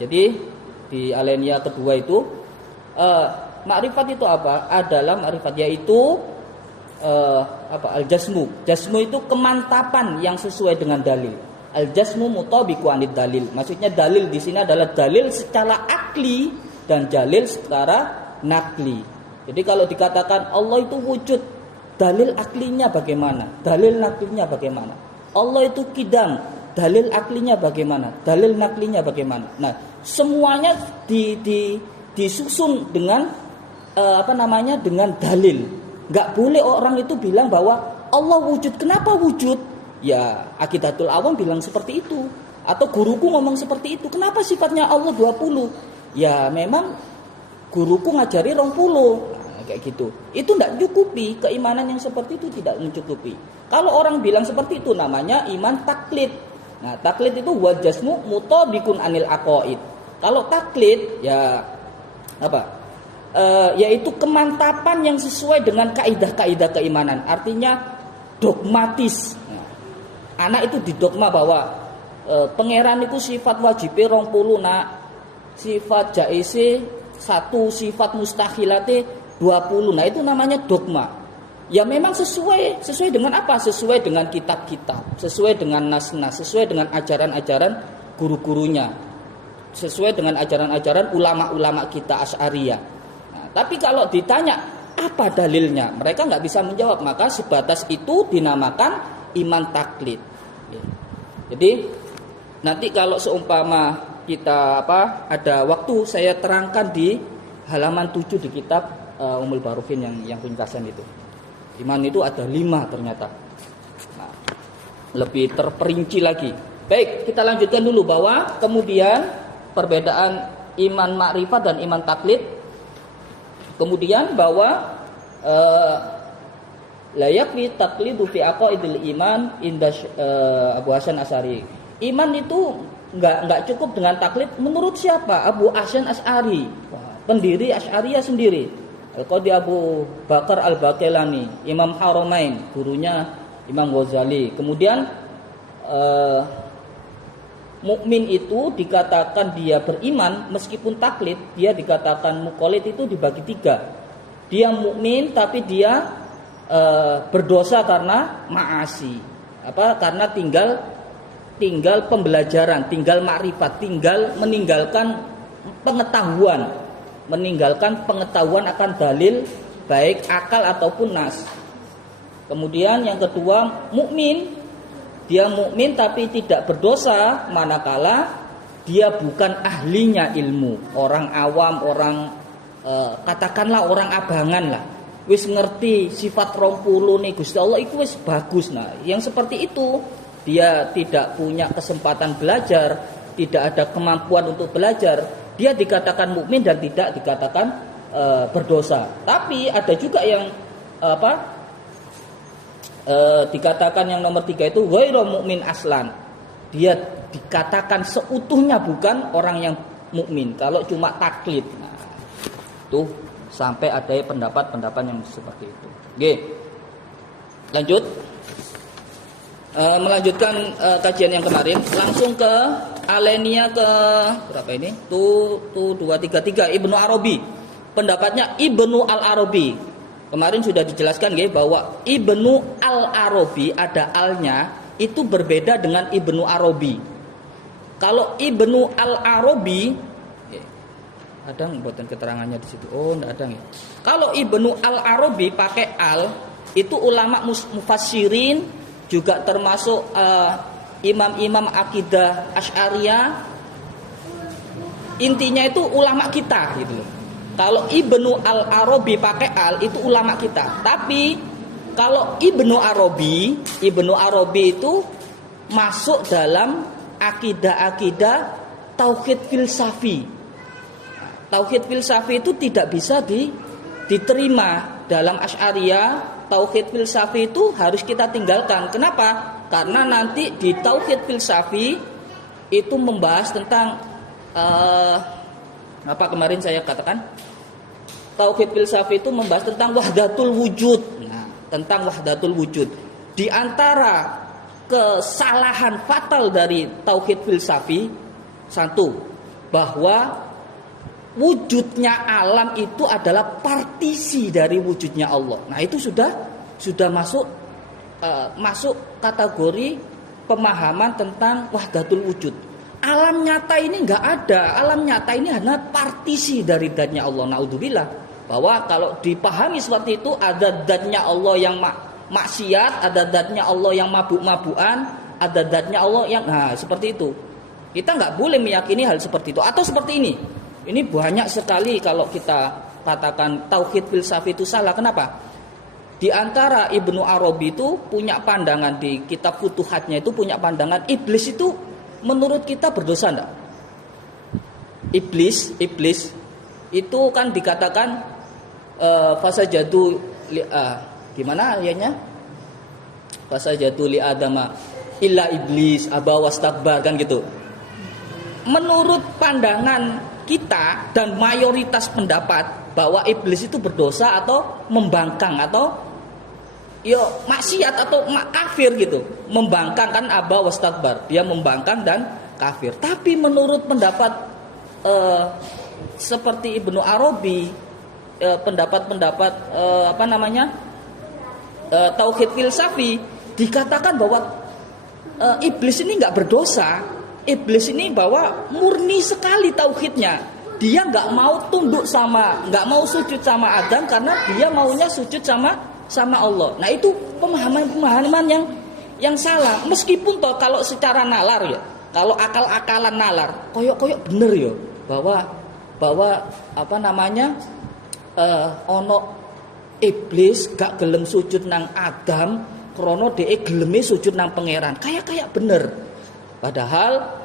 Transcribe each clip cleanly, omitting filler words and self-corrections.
Jadi di alinea kedua itu makrifat itu apa? Adalah makrifat yaitu al-jasmu. Jasmu itu kemantapan yang sesuai dengan dalil. Al-jasmu mutabiqu anid dalil. Maksudnya dalil di sini adalah dalil secara akli dan dalil secara nakli. Jadi kalau dikatakan Allah itu wujud, dalil aklinya bagaimana? Dalil naklinya bagaimana? Allah itu kidam, dalil aklinya bagaimana? Dalil naklinya bagaimana? Nah, semuanya disusun dengan dengan dalil. Enggak boleh orang itu bilang bahwa Allah wujud. Kenapa wujud? Ya, Aqidatul Awam bilang seperti itu. Atau guruku ngomong seperti itu. Kenapa sifatnya Allah 20? Ya, memang guruku ngajari 20. Nah, kayak gitu. Itu tidak cukupi. Keimanan yang seperti itu tidak mencukupi. Kalau orang bilang seperti itu namanya iman taklid. Nah, taklid itu wajasmu mutabikun anil aqaid. Kalau taklid ya yaitu kemantapan yang sesuai dengan kaidah-kaidah keimanan. Artinya dogmatis. Nah, anak itu didogma bahwa pangeran itu sifat wajibnya 20 nak, sifat jaise 1, sifat mustahilate 20. Nah, itu namanya dogma. Ya memang sesuai dengan apa? Sesuai dengan kitab-kitab, sesuai dengan nas-nas, sesuai dengan ajaran-ajaran guru-gurunya, sesuai dengan ajaran-ajaran ulama-ulama kita Asy'ariyah. Nah, tapi kalau ditanya apa dalilnya, mereka nggak bisa menjawab. Maka sebatas itu dinamakan iman taklid. Jadi nanti kalau seumpama kita ada waktu, saya terangkan di halaman 7 di kitab Ummul Barukin yang ringkasan itu. Iman itu ada 5 ternyata. Nah, lebih terperinci lagi. Baik, kita lanjutkan dulu bahwa kemudian perbedaan iman makrifat dan iman taklid. Kemudian bahwa la yakfi taqlidu fi aqaidil iman inda Abu Hasan Asy'ari. Iman itu enggak cukup dengan taklid menurut siapa? Abu Hasan Asy'ari, pendiri Asy'ariyah sendiri. Al-Qadhi Abu Bakar Al-Baqilani, Imam Haramain, gurunya Imam Ghazali. Kemudian mukmin itu dikatakan dia beriman meskipun taklid, dia dikatakan muqallid itu dibagi 3. Dia mukmin tapi dia berdosa karena maasi. Karena tinggal pembelajaran, tinggal makrifat, tinggal meninggalkan pengetahuan akan dalil baik akal ataupun nas. Kemudian yang kedua, mukmin. Dia mukmin tapi tidak berdosa manakala dia bukan ahlinya ilmu, orang awam, orang katakanlah orang abangan lah. Wis ngerti sifat 20 nih Gusti Allah iku wis bagus. Nah, yang seperti itu dia tidak punya kesempatan belajar, tidak ada kemampuan untuk belajar. Dia dikatakan mukmin dan tidak dikatakan berdosa. Tapi ada juga yang dikatakan yang nomor 3 itu ghairu mukmin aslan. Dia dikatakan seutuhnya bukan orang yang mukmin kalau cuma taklid. Nah, itu sampai ada pendapat-pendapat yang seperti itu. Oke. Lanjut. Melanjutkan kajian yang kemarin, langsung ke alinea ke berapa ini? 233 Ibnu Arabi. Pendapatnya Ibnu Al-Arabi. Kemarin sudah dijelaskan bahwa Ibnu Al-Arabi ada alnya itu berbeda dengan Ibnu Arabi. Kalau Ibnu Al-Arabi ada buatan keterangannya di situ. Oh, enggak ada ya. Kalau Ibnu Al-Arabi pakai al, itu ulama mufassirin juga termasuk imam-imam akidah Asy'ariyah. Intinya itu ulama kita gitu loh. Kalau Ibnu Al-Arabi pakai al itu ulama kita. Tapi kalau Ibnu Arabi itu masuk dalam akidah-akidah tauhid filsafi. Tauhid filsafi itu tidak bisa diterima dalam Asy'ariyah. Tauhid filsafi itu harus kita tinggalkan. Kenapa? Karena nanti di tauhid filsafi itu membahas tentang apa kemarin saya katakan? Tauhid filsafi itu membahas tentang wahdatul wujud. Nah, tentang wahdatul wujud. Di antara kesalahan fatal dari tauhid filsafi, satu, bahwa wujudnya alam itu adalah partisi dari wujudnya Allah. Nah, itu sudah masuk kategori pemahaman tentang wahdatul wujud. Alam nyata ini enggak ada. Alam nyata ini hanya partisi dari zatnya Allah. Naudzubillah. Bahwa kalau dipahami seperti itu, ada zatnya Allah yang maksiat, ada zatnya Allah yang mabuk-mabukan, ada zatnya Allah yang seperti itu. Kita enggak boleh meyakini hal seperti itu. Atau seperti ini. Ini banyak sekali kalau kita katakan tauhid filsafat itu salah. Kenapa? Di antara Ibnu Arabi itu punya pandangan, di kitab Futuhatnya itu punya pandangan iblis itu menurut kita berdosa enggak? Iblis itu kan dikatakan fasajadu gimana ayatnya? Fasajadu li adama illa iblis aba wastakbar, kan gitu. Menurut pandangan kita dan mayoritas pendapat bahwa iblis itu berdosa atau membangkang atau maksiat atau kafir gitu. Membangkang kan aba wastakbar, dia membangkang dan kafir. Tapi menurut pendapat seperti Ibnu Arabi, pendapat-pendapat tauhid filsafi, dikatakan bahwa iblis ini nggak berdosa. Iblis ini bahwa murni sekali tauhidnya. Dia nggak mau tunduk nggak mau sujud sama Adam karena dia maunya sujud sama Allah. Nah, itu pemahaman yang salah. Meskipun toh kalau secara nalar ya, kalau akal-akalan nalar, koyok bener ya bahwa ono iblis gak gelem sujud nang Adam, krono dhek geleme sujud nang pangeran. Kayak bener. Padahal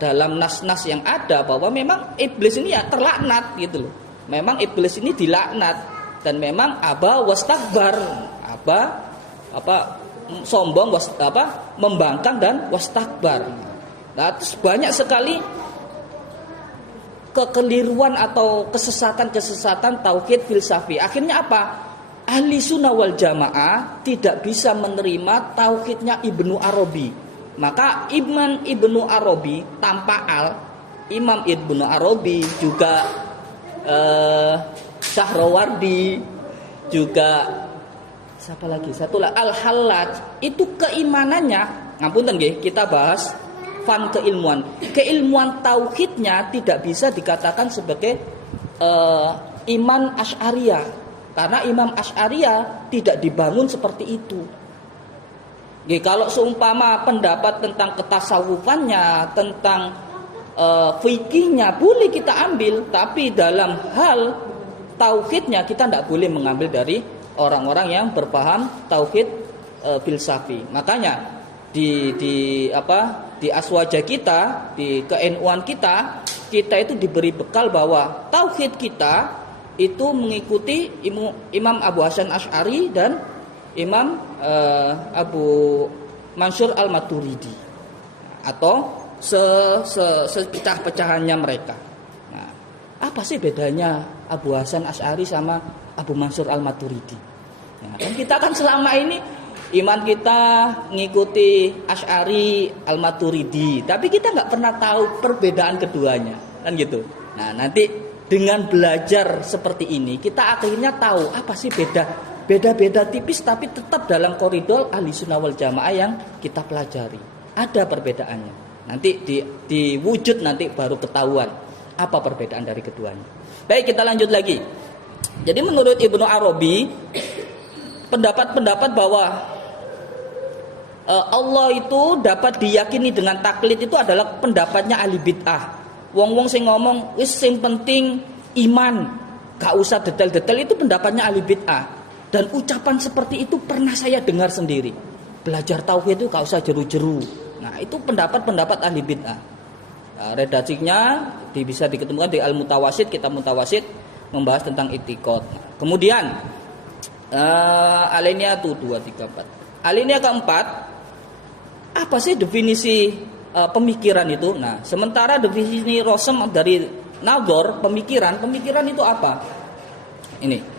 dalam nas-nas yang ada bahwa memang iblis ini ya terlaknat gitu loh. Memang iblis ini dilaknat dan memang aba wastakbar, sombong, membangkang dan wastakbar. Nah, terus banyak sekali kekeliruan atau kesesatan tauhid filsafi. Akhirnya apa? Ahli sunnah wal jamaah tidak bisa menerima tauhidnya Ibnu Arabi. Maka Imam Ibnu Arabi tanpa Imam Ibnu Arabi juga Syahrawardi, juga siapa lagi? Al-Hallaj, itu keimanannya, ngapunten nggih, kita bahas fan keilmuan tauhidnya tidak bisa dikatakan sebagai iman Asy'ariyah, karena Imam Asy'ariyah tidak dibangun seperti itu. Kalau seumpama pendapat tentang ketasawufannya, tentang fikihnya boleh kita ambil, tapi dalam hal tauhidnya kita tidak boleh mengambil dari orang-orang yang berpaham tauhid filsafi. Makanya di aswaja kita, di ke-NU-an kita itu diberi bekal bahwa tauhid kita itu mengikuti Imam Abu Hasan Asy'ari dan Imam Abu Mansur Al-Maturidi, atau sepecah-pecahannya mereka. Nah, apa sih bedanya Abu Hasan Asy'ari sama Abu Mansur Al-Maturidi? Nah, kan kita kan selama ini iman kita ngikuti Asy'ari, Al-Maturidi, tapi kita nggak pernah tahu perbedaan keduanya, kan gitu. Nah, nanti dengan belajar seperti ini kita akhirnya tahu apa sih beda tipis tapi tetap dalam koridor ahli sunnah wal jamaah yang kita pelajari. Ada perbedaannya. Nanti di wujud nanti baru ketahuan apa perbedaan dari keduanya. Baik, kita lanjut lagi. Jadi menurut Ibnu Arabi, pendapat bahwa Allah itu dapat diyakini dengan taklid itu adalah pendapatnya ahli bid'ah. Wong-wong sing ngomong wis sing penting iman, gak usah detail-detail, itu pendapatnya ahli bid'ah. Dan ucapan seperti itu pernah saya dengar sendiri. Belajar tauhid itu gak usah jeru-jeru. Nah, itu pendapat ahli bid'ah. Nah, redaksinya bisa diketemukan di Al-Mutawasid, kitab Mutawasid membahas tentang i'tiqad. Kemudian alinea 2, 3, 4. Alinea keempat, apa sih definisi pemikiran itu? Nah, sementara definisi Rosem dari Nador, pemikiran itu apa? Ini.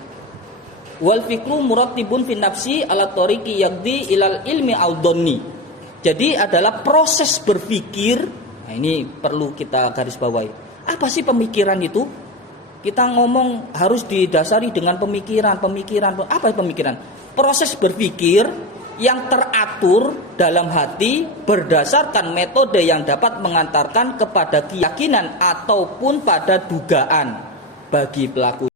Wal fikru murattibun fi nafsi ala tariqi yaqdi ilal ilmi al-dhanni. Jadi adalah proses berpikir Nah, ini perlu kita garis bawahi. Apa sih pemikiran itu? Kita ngomong harus didasari dengan pemikiran. Apa pemikiran? Proses berpikir yang teratur dalam hati berdasarkan metode yang dapat mengantarkan kepada keyakinan ataupun pada dugaan bagi pelaku.